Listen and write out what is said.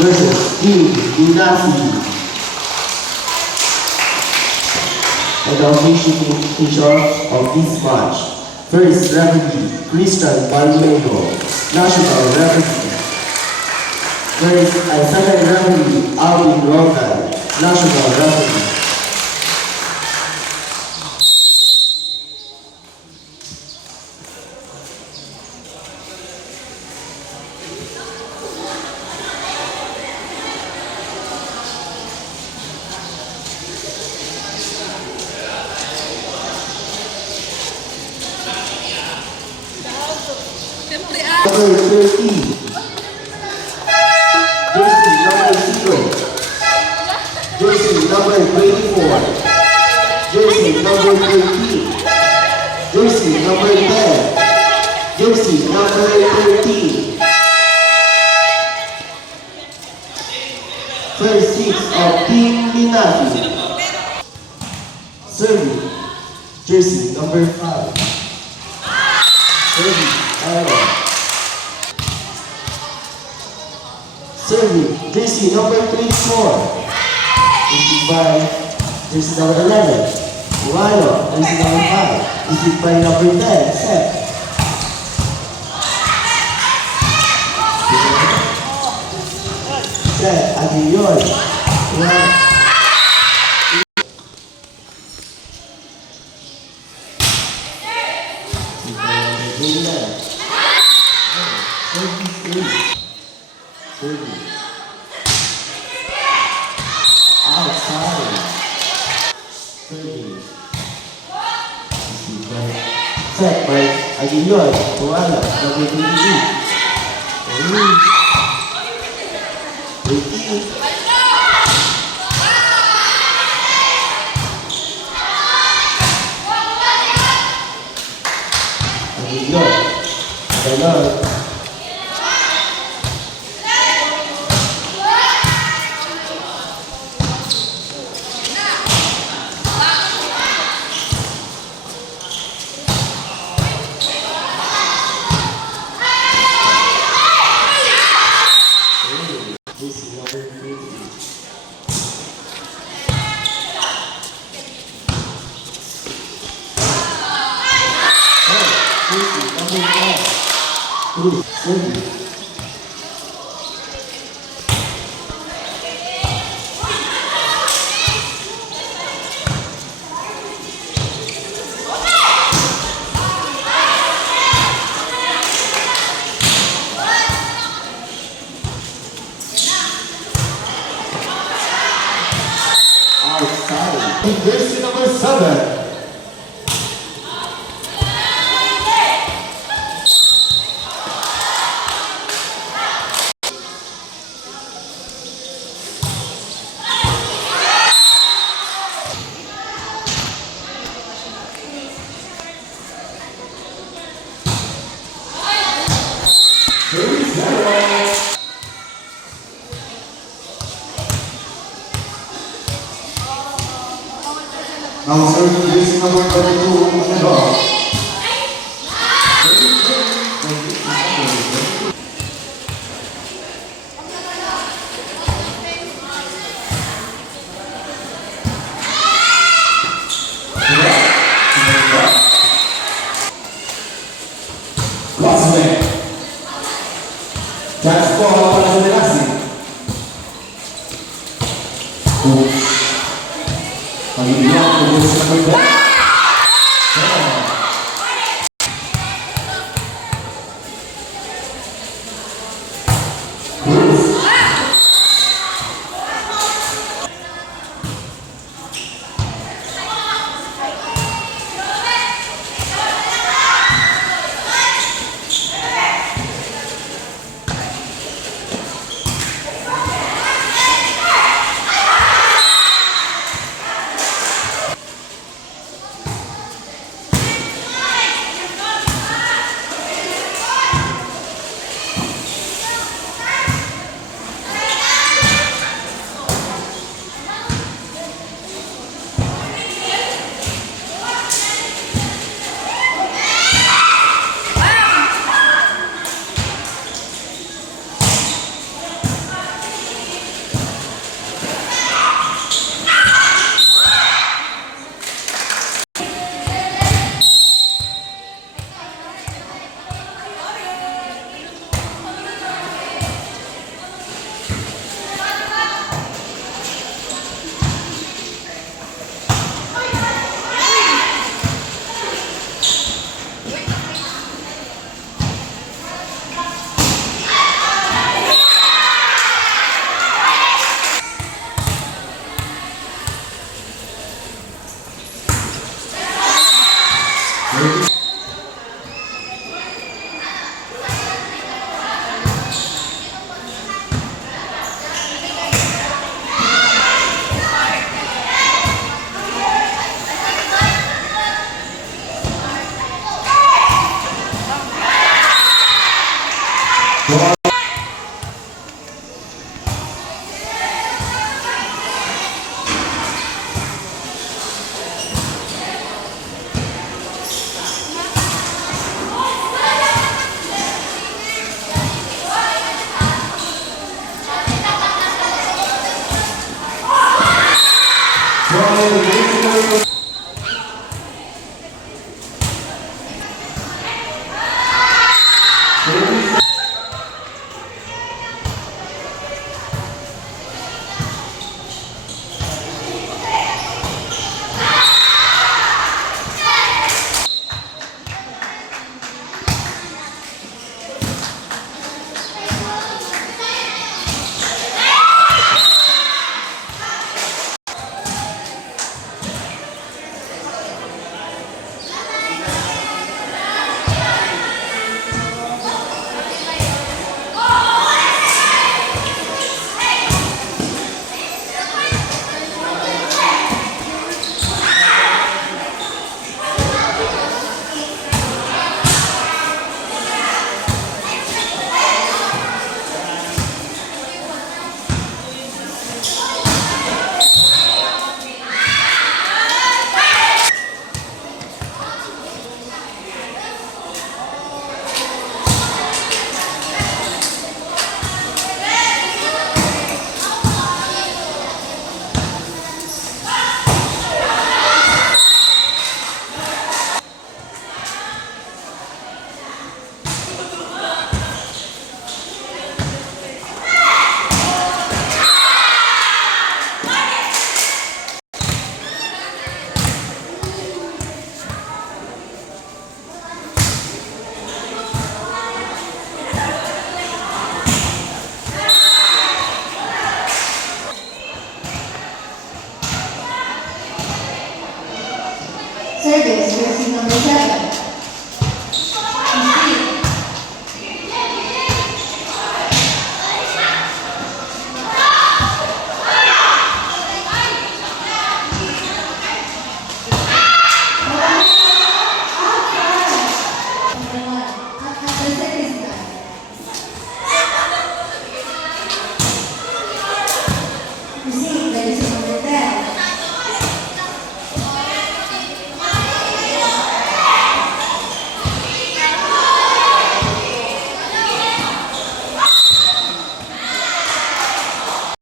versus Team Dinasti. And the official of this match. First referee, Christian Palmero, National Referee. First and second referee, Alvin Rogan, National Referee. Number 13, jersey number 0, jersey number 24, jersey number 13, jersey number 10, jersey number 13. First 6 of Team Dinasti. Serving, jersey number 5. Serving, Aaron. Serving, jersey number 24. 55, jersey number 11. Ryan, jersey number 5. Received by number 10, Seth. Seth, Aguillon. Ryan. Outside. Set by Aguillon, Tuala, number 28. Aguillon, Aguillon. Jersey number 7. Now serving jersey number 22 on the ball. Crossman. That's ball para Dinasti. Aguillon, jersey number 10.